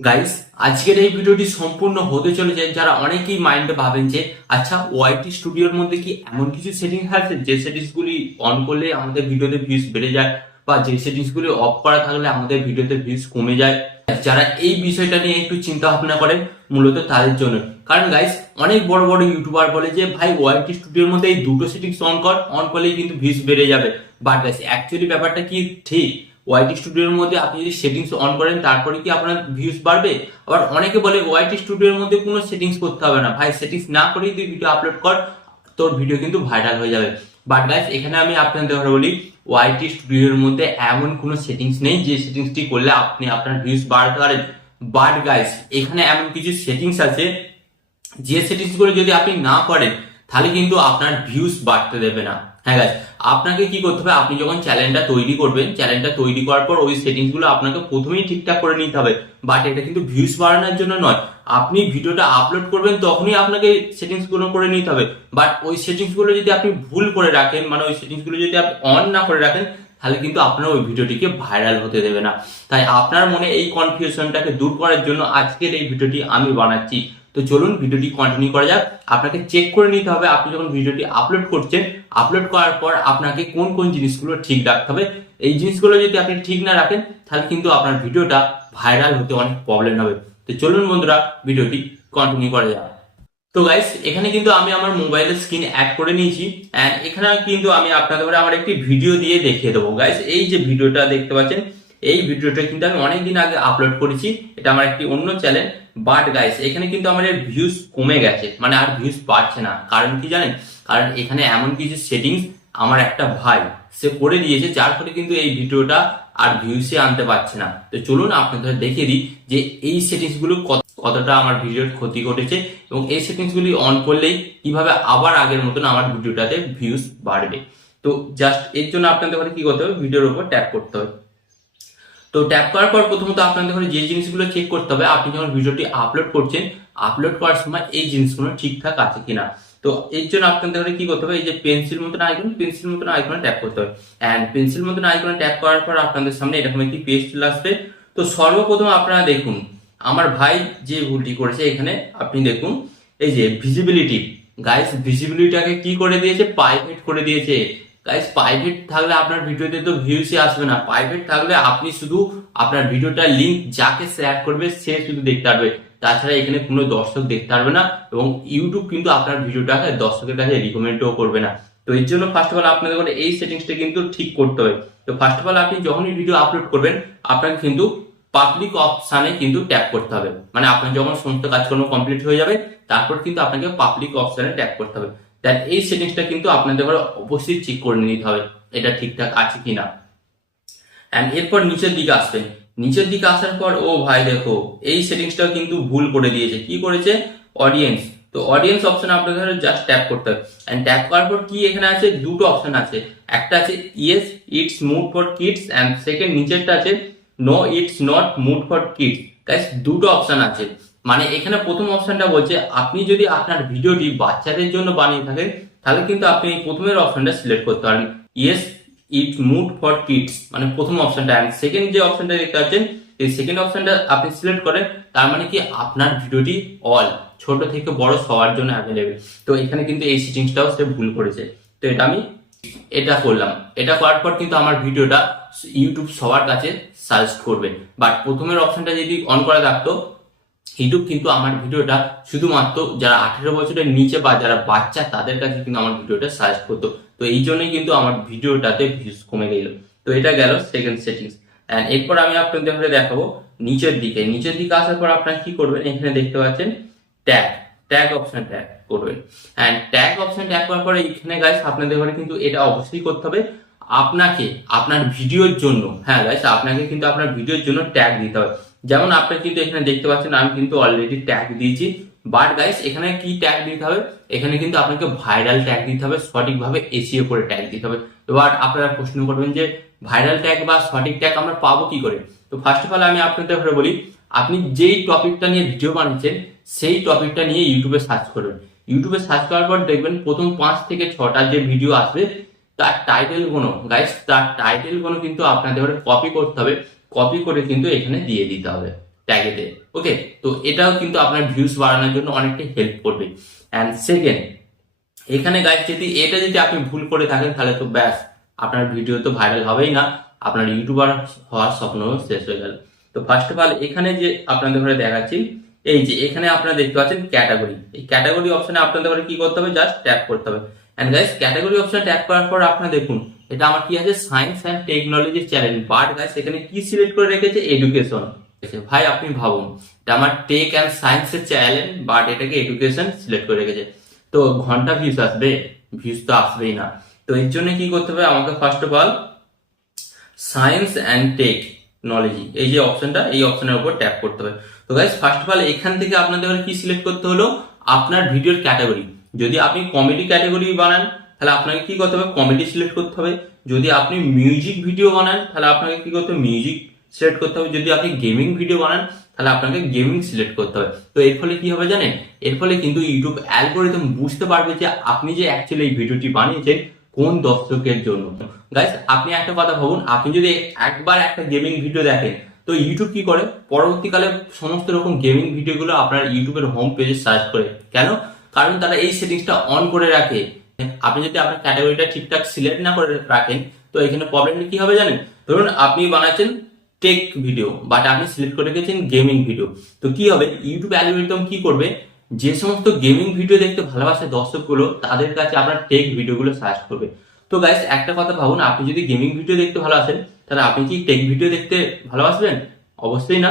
Guys, আজকের এই ভিডিওটি সম্পূর্ণ হতে চলেছে যারা অনেকেই মাইন্ডে ভাবেন যে আচ্ছা ওয়াইটি স্টুডিওর মধ্যে কি এমন কিছু সেটিংস আছে যে সেটিংস গুলি অন করলে আমাদের ভিডিওতে ভিউজ বেড়ে যায়, বা যে সেটিংস গুলি অফ করা থাকলে আমাদের ভিডিওতে ভিউজ কমে যায়। যারা এই বিষয়টা নিয়ে একটু চিন্তা ভাবনা করেন মূলত তাদের জন্য। কারণ গাইস, অনেক বড় বড় ইউটিউবার বলে যে ভাই ওয়াইটি স্টুডিওর মধ্যে এই দুটো সেটিংস অন করলেই কিন্তু ভিউজ বেড়ে যাবে। বাট গাইস, অ্যাকচুয়ালি ব্যাপারটা কি ঠিক? ওয়াইটি স্টুডিওর মধ্যে আপনি যদি সেটিংস অন করেন তারপরে কি আপনার ভিউজ বাড়বে? আবার অনেকে বলে ওয়াইটি স্টুডিওর মধ্যে কোনো সেটিংস করতে হবে না, ভাই সেটিংস না করেই তুই ভিডিও আপলোড কর, তোর ভিডিও কিন্তু ভাইরাল হয়ে যাবে। বাট গাইস, এখানে আমি আপনাদের কথা বলি, ওয়াইটি স্টুডিওর মধ্যে এমন কোনো সেটিংস নেই যে সেটিংসটি করলে আপনি আপনার ভিউজ বাড়াতে পারেন। বাট গাইস, এখানে এমন কিছু সেটিংস আছে যে সেটিংস গুলো যদি আপনি না করেন তাহলে কিন্তু আপনার ভিউজ বাড়তে দেবে না। হ্যাঁ গাইস, আপনাকে কি করতে হবে, আপনি যখন চ্যানেলটা তৈরি করবেন, চ্যানেলটা তৈরি করার পর ওই সেটিংস গুলো আপনাকে প্রথমেই ঠিকঠাক করে নিতে হবে। বাট এটা কিন্তু ভিউজ বাড়ানোর জন্য নয়, আপনি ভিডিওটা আপলোড করবেন তখনই আপনাকে সেটিংস গুলো করে নিতে হবে। বাট ওই সেটিংস গুলো যদি আপনি ভুল করে রাখেন, মানে ওই সেটিংস গুলো যদি আপনি অন না করে রাখেন, তাহলে কিন্তু আপনার ওই ভিডিওটিকে ভাইরাল হতে দেবে না। তাই আপনার মনে এই কনফিউশনটাকে দূর করার জন্য আজকের এই ভিডিওটি আমি বানাচ্ছি। তো চলুন ভিডিওটি কন্টিনিউ করা যাক। আপনাকে চেক করে নিতে হবে আপনি যখন ভিডিওটি আপলোড করছেন, আপলোড করার পর আপনাকে কোন কোন জিনিসগুলো ঠিক রাখতে হবে। এই জিনিসগুলো যদি আপনি ঠিক না রাখেন তাহলে কিন্তু আপনার ভিডিওটা ভাইরাল হতে অনেক প্রবলেম হবে। তো চলুন বন্ধুরা, ভিডিওটি কন্টিনিউ করা যাক। তো গাইস, এখানে কিন্তু আমি আমার মোবাইলের স্ক্রিন অ্যাড করে নিয়েছি, এন্ড এখানে কিন্তু আমি আপনাদের আমার একটি ভিডিও দিয়ে দেখিয়ে দেবো। গাইস, এই যে ভিডিওটা দেখতে পাচ্ছেন, এই ভিডিওটা কিন্তু আমি অনেকদিন আগে আপলোড করেছি, এটা আমার একটি অন্য চ্যানেল। বাট গাইস, এখানে কিন্তু আমার ভিউজ কমে গেছে, মানে আর ভিউজ পাচ্ছে না। কারণ কি জানেন? কারণ এখানে এমন কিছু সেটিংস আমার একটা ভাই সে করে দিয়েছে, যার ফলে কিন্তু এই ভিডিওটা আর ভিউসে আনতে পারছে না। তো চলুন আপনাদের দেখিয়ে দিই যে এই সেটিংস গুলো কতটা আমার ভিডিওর ক্ষতি ঘটেছে, এবং এই সেটিংস গুলি অন করলেই কিভাবে আবার আগের মতন আমার ভিডিওটাতে ভিউজ বাড়বে। তো জাস্ট এর জন্য আপনাদের কি করতে হবে, ভিডিওর উপর ট্যাপ করতে হবে। তো ট্যাপ করার পর প্রথমত আপনাদের যে জিনিসগুলো চেক করতে হবে, আপনি যখন ভিডিওটি আপলোড করছেন, আপলোড করার সময় এই জিনিসগুলো ঠিকঠাক আছে কিনা। তো এর জন্য আপনাদের কি করতে হবে, এই যে পেন্সিল মতন আইকনে ট্যাপ করতে হবে। এন্ড পেন্সিল মতন আইকনে ট্যাপ করার পর আপনাদের সামনে এরকম একটি পেজ চলে আসবে। তো সর্বপ্রথম আপনারা দেখুন আমার ভাই যে ভুলটি করেছে, এখানে আপনি দেখুন এই যে ভিজিবিলিটি। গাইস, ভিজিবিলিটিটাকে কি করে দিয়েছে, প্রাইভেট করে দিয়েছে। গাইস, প্রাইভেট থাকলে আপনার ভিডিওতে তো ভিউসই আসবে না। প্রাইভেট থাকলে আপনি শুধু আপনার ভিডিওটার লিংক যাকে শেয়ার করবে সে শুধু দেখতে পারবে, তাছাড়া এখানে কোনো দর্শক দেখতে পারবে না, এবং ইউটিউব কিন্তু আপনার ভিডিওটাকে দর্শকের কাছে রিকমেন্ডও করবে না। তো এর জন্য ফার্স্ট অফ অল আপনাদের এই সেটিংসটা কিন্তু ঠিক করতে হবে। তো ফার্স্ট অফ অল আপনি যখনই ভিডিও আপলোড করবেন, আপনাকে কিন্তু পাবলিক অপশানে কিন্তু ট্যাপ করতে হবে। মানে আপনার যখন সমস্ত কাজকর্ম কমপ্লিট হয়ে যাবে, তারপর কিন্তু আপনাকে পাবলিক অপশানে ট্যাপ করতে হবে। দেন এই সেটিংসটা কিন্তু আপনাদের অবশ্যই চেক করে নিতে হবে এটা ঠিকঠাক আছে কিনা। এন্ড এরপর নিচের দিকে আসবেন। নিচের দিকে আসার পর ও ভাই দেখো, এই সেটিংসটা কিন্তু ভুল করে দিয়েছে। কি করেছে? অডিয়েন্স। তো অডিয়েন্স অপশন আপনাদের জাস্ট ট্যাপ করতে হবে। এন্ড ট্যাপ করার পর কি এখানে আছে, দুটো অপশন আছে। একটা আছে yes it's mood for kids, and second নিচেরটা আছে no it's not mood for kids. Guys, দুটো অপশন আছে। মানে এখানে প্রথম অপশনটা বলছে আপনি যদি আপনার ভিডিওটি বাচ্চাদের জন্য বানিয়ে থাকেন, তাহলে কিন্তু আপনি এই প্রথমের অপশনটা সিলেক্ট করতে পারেন, yes it mood for kids, মানে প্রথম অপশনটা। এন্ড সেকেন্ড যে অপশনটা দেখতে পাচ্ছেন, এই সেকেন্ড অপশনটা আপনি সিলেক্ট করেন, তার মানে কি আপনার ভিডিওটি অল, ছোট থেকে বড় সবার জন্য অ্যাভেলেবেল। তো এখানে কিন্তু এই সেটিংসটাও সে ভুল করেছে। তো এটা করলাম। এটা করার পর কিন্তু আমার ভিডিওটা ইউটিউব সবার কাছে সাজেস্ট করবে। বাট প্রথমের অপশনটা যদি অন করা থাকতো, ইউটিউব কিন্তু আমার ভিডিওটা শুধুমাত্র যারা 18 বছরের নিচে বা যারা বাচ্চা তাদের কাছে কিন্তু আমার ভিডিওটা সাজেস্ট করতো। তো এই জন্যই কিন্তু আমার ভিডিওটাতে ভিউজ কমে গেল। তো এটা গেল সেকেন্ড সেটিংস। এন্ড এরপর আমি আপনাদের দেখাবো নিচের দিকে আসার পর আপনারা কি করবেন, এখানে দেখতে পাচ্ছেন ট্যাগ অপশন ট্যাগ করবেন। এন্ড ট্যাগ অপশন ট্যাগ করার পরে এখানে গাইস আপনাদের কিন্তু এটা অবশ্যই করতে হবে, আপনাকে আপনার ভিডিওর জন্য, হ্যাঁ গাইস, আপনাকে কিন্তু আপনার ভিডিওর জন্য ট্যাগ দিতে হবে। যেমন আপনারা কিন্তু এখানে দেখতে পাচ্ছেন আমি কিন্তু অলরেডি ট্যাগ দিয়েছি। বাট গাইস, এখানে কি ট্যাগ দিতে হবে, এখানে কিন্তু আপনাকে ভাইরাল ট্যাগ দিতে হবে, সঠিকভাবে এসইও করে ট্যাগ দিতে হবে। এবার আপনারা প্রশ্ন করবেন যে ভাইরাল ট্যাগ বা সঠিক ট্যাগ আমরা পাবো কি করে? তো ফার্স্ট অফ অল আমি আপনাদের বলি, আপনি যেই টপিকটা নিয়ে ভিডিও বানাচ্ছেন সেই টপিকটা নিয়ে ইউটিউবে সার্চ করবেন। ইউটিউবে সার্চ করার পর দেখবেন প্রথম 5 থেকে 6টা যে ভিডিও আসবে, তার টাইটেল গুলো কিন্তু আপনাদের কপি করতে হবে। কপি করে কিন্তু এখানে দিয়ে দিতে হবে। ট্যাগে দেয়। ওকে, তো এটাও কিন্তু আপনার ভিউজ বাড়ানোর জন্য অনেকটাই হেল্প করবে। অ্যান্ড সেকেন্ড, এখানে গাইজ যদি আপনি ভুল করে থাকেন তাহলে তো ব্যাস, আপনার ভিডিও তো ভাইরাল হবেই না, আপনার ইউটিউবার হওয়ার স্বপ্ন শেষ হয়ে গেল। তো ফার্স্ট অফ অল এখানে যে আপনাদের ঘরে দেখাচ্ছি, এই যে এখানে আপনারা দেখতে পাচ্ছেন ক্যাটাগরি, এই ক্যাটাগরি অপশনে আপনাদের ঘরে কি করতে হবে, জাস্ট ট্যাপ করতে হবে। এন্ড গাইজ ক্যাটাগরি অপশনে ট্যাপ করার পর আপনারা দেখুন এটা আমার কি আছে, science and technology channel, but guys এখানে কি সিলেক্ট করে রেখেছে, এডুকেশন। ভাই আপনি ভাবুন, এটা আমার টেক অ্যান্ড সায়েন্সের চ্যানেল, বাট এটাকে এডুকেশন সিলেক্ট করে রেখেছে। তো ঘন্টা ভিউজ আসবে? ভিউজ তো আসবেই না। তো এর জন্য কি করতে হবে আমাকে, first of all science and technology এই যে অপশনটা, এই অপশনের উপর ট্যাপ করতে হবে। তো গাইস ফার্স্ট অফ অল এখান থেকে আপনাদের কি সিলেক্ট করতে হলো, আপনার ভিডিওর ক্যাটাগরি। যদি আপনি কমেডি ক্যাটাগরি বানান তাহলে আপনাকে কি করতে হবে, কমেডি সিলেক্ট করতে হবে। যদি আপনি মিউজিক ভিডিও বানান তাহলে আপনাকে কি করতে হবে, মিউজিক সিলেক্ট করতে হবে। যদি আপনি গেমিং ভিডিও বানান তাহলে আপনাকে গেমিং সিলেক্ট করতে হবে। তো এর ফলে কি হবে জানেন, এর ফলে কিন্তু ইউটিউব অ্যালগোরিদম বুঝতে পারবে যে আপনি যে অ্যাকচুয়ালি এই ভিডিওটি বানিয়েছেন কোন দর্শকের জন্য। গাইস আপনি একটা কথা ভাবুন, আপনি যদি একবার একটা গেমিং ভিডিও দেখেন তো ইউটিউব কি করে, পরবর্তীকালে সমস্ত রকম গেমিং ভিডিওগুলো আপনার ইউটিউবের হোম পেজে সার্চ করে। কেন? কারণ তারা এই সেটিংসটা অন করে রাখে। আপনি যদি আপনার ক্যাটাগরিটা ঠিকঠাক সিলেক্ট না করে রাখেন তো এখানে প্রবলেমটা কি হবে জানেন, ধরুন আপনি বানাচ্ছেন টেক ভিডিও বাট আপনি সিলেক্ট করে রেখেছেন গেমিং ভিডিও, তো কি হবে, ইউটিউব অ্যালগরিদম কি করবে, যে সমস্ত গেমিং ভিডিও দেখতে ভালোবাসে দর্শকগুলো তাদের কাছে আপনার টেক ভিডিওগুলো সার্চ করবে। তো গাইস একটা কথা ভাবুন, আপনি যদি গেমিং ভিডিও দেখতে ভালোবাসেন তাহলে আপনি কি টেক ভিডিও দেখতে ভালোবাসবেন? অবশ্যই না।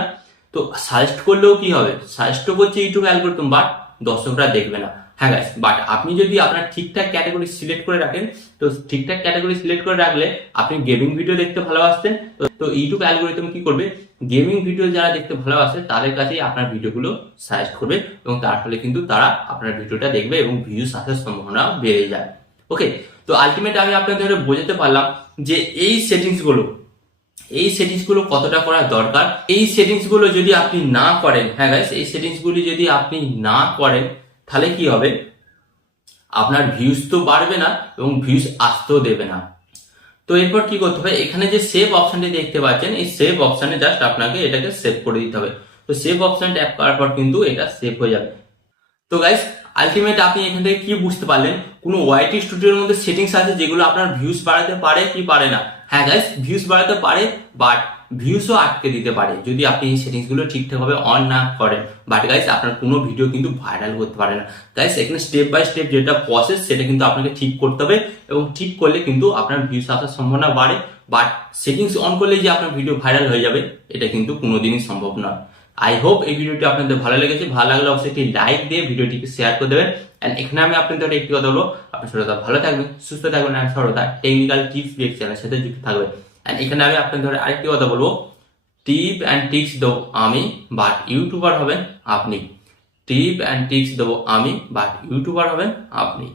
তো সাজেস্ট করলেও কি হবে, সাজেস্ট করছে ইউটিউব অ্যালগরিদম, বাট দর্শকরা দেখবে না। হ্যাঁ গাইস, বাট আপনি যদি আপনার ঠিকঠাক ক্যাটাগরি সিলেক্ট করে রাখেন, তো ঠিকঠাক ক্যাটাগরি সিলেক্ট করে রাখলে আপনি গেমিং ভিডিও দেখতে ভালোবাসতেন, তো ইউটিউব অ্যালগরিদম কি করবে, গেমিং ভিডিও যারা দেখতে ভালোবাসে তাদের কাছেই আপনার ভিডিওগুলো সাজেস্ট করবে এবং তার ফলে কিন্তু তারা আপনার ভিডিওটা দেখবে এবং ভিউজ আসার সম্ভাবনা বেড়ে যায়। ওকে, তো আলটিমেট আমি আপনাদের বোঝাতে পারলাম যে এই সেটিংসগুলো কতটা করা দরকার। এই সেটিংসগুলো যদি আপনি না করেন, হ্যাঁ গাইস এই সেটিংসগুলি যদি আপনি না করেন তাহলে কি হবে, আপনার ভিউজ তো বাড়বে না এবং ভিউজ আসতেও দেবে না। তো এরপর কি করতে হবে, এখানে যে সেভ অপশনটি দেখতে পাচ্ছেন এই সেভ অপশনে জাস্ট আপনাকে এটাকে সেভ করে দিতে হবে। তো সেভ অপশন ট্যাপ করার পর কিন্তু এটা সেভ হয়ে যাবে। তো গাইস আলটিমেট আপনি এখান থেকে কি বুঝতে পারলেন, কোনো ওয়াইটি স্টুডিওর মধ্যে সেটিংস আছে যেগুলো আপনার ভিউজ বাড়াতে পারে কি পারে না। হ্যাঁ গাইস ভিউজ বাড়াতে পারে, বাট ভিউজও আটকে দিতে পারে যদি আপনি এই সেটিংসগুলো ঠিকঠাকভাবে অন না করেন। বাট গাইস আপনার কোনো ভিডিও কিন্তু ভাইরাল করতে পারে না। গাইস এখানে স্টেপ বাই স্টেপ যেটা প্রসেস সেটা কিন্তু আপনাকে ঠিক করতে হবে এবং ঠিক করলে কিন্তু আপনার ভিউজ আসার সম্ভাবনা বাড়ে। বাট সেটিংস অন করলে যে আপনার ভিডিও ভাইরাল হয়ে যাবে এটা কিন্তু কোনোদিনই সম্ভব নয়। আই হোপ এই ভিডিওটি আপনাদের ভালো লেগেছে, ভালো লাগলে অবশ্যই একটি লাইক দিয়ে ভিডিওটিকে শেয়ার করে দেবেন। এন্ড এখানে আমি আপনাদের একটি কথা বলবো, আপনি সর্বদা ভালো থাকবেন, সুস্থ থাকবেন আর সর্বদা টেকনিক্যাল টিপস ভিডিও চ্যানেলের সাথে যুক্ত থাকবেন। এন্ড এখানে আমি আপনাদের আরেকটি কথা বলবো, টিপ অ্যান্ড টিপস দেবো আমি, বাট ইউটিউবার হবেন আপনি। টিপ অ্যান্ড টিপস দেবো আমি, বাট ইউটিউবার হবেন আপনি।